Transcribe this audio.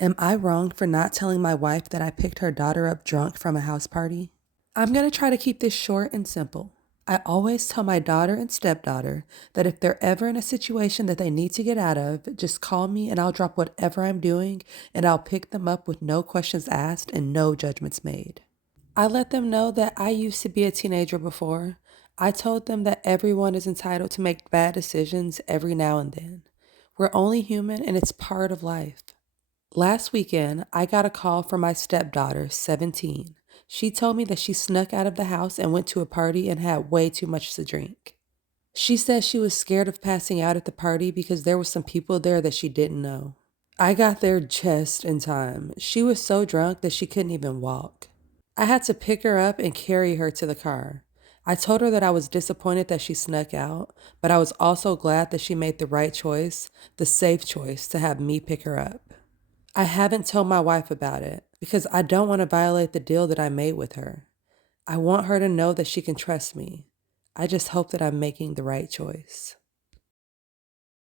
Am I wrong for not telling my wife that I picked her daughter up drunk from a house party? I'm going to try to keep this short and simple. I always tell my daughter and stepdaughter that if they're ever in a situation that they need to get out of, just call me and I'll drop whatever I'm doing and I'll pick them up with no questions asked and no judgments made. I let them know that I used to be a teenager before. I told them that everyone is entitled to make bad decisions every now and then. We're only human and it's part of life. Last weekend, I got a call from my stepdaughter, 17. She told me that she snuck out of the house and went to a party and had way too much to drink. She said she was scared of passing out at the party because there were some people there that she didn't know. I got there just in time. She was so drunk that she couldn't even walk. I had to pick her up and carry her to the car. I told her that I was disappointed that she snuck out, but I was also glad that she made the right choice, the safe choice, to have me pick her up. I haven't told my wife about it because I don't want to violate the deal that I made with her. I want her to know that she can trust me. I just hope that I'm making the right choice.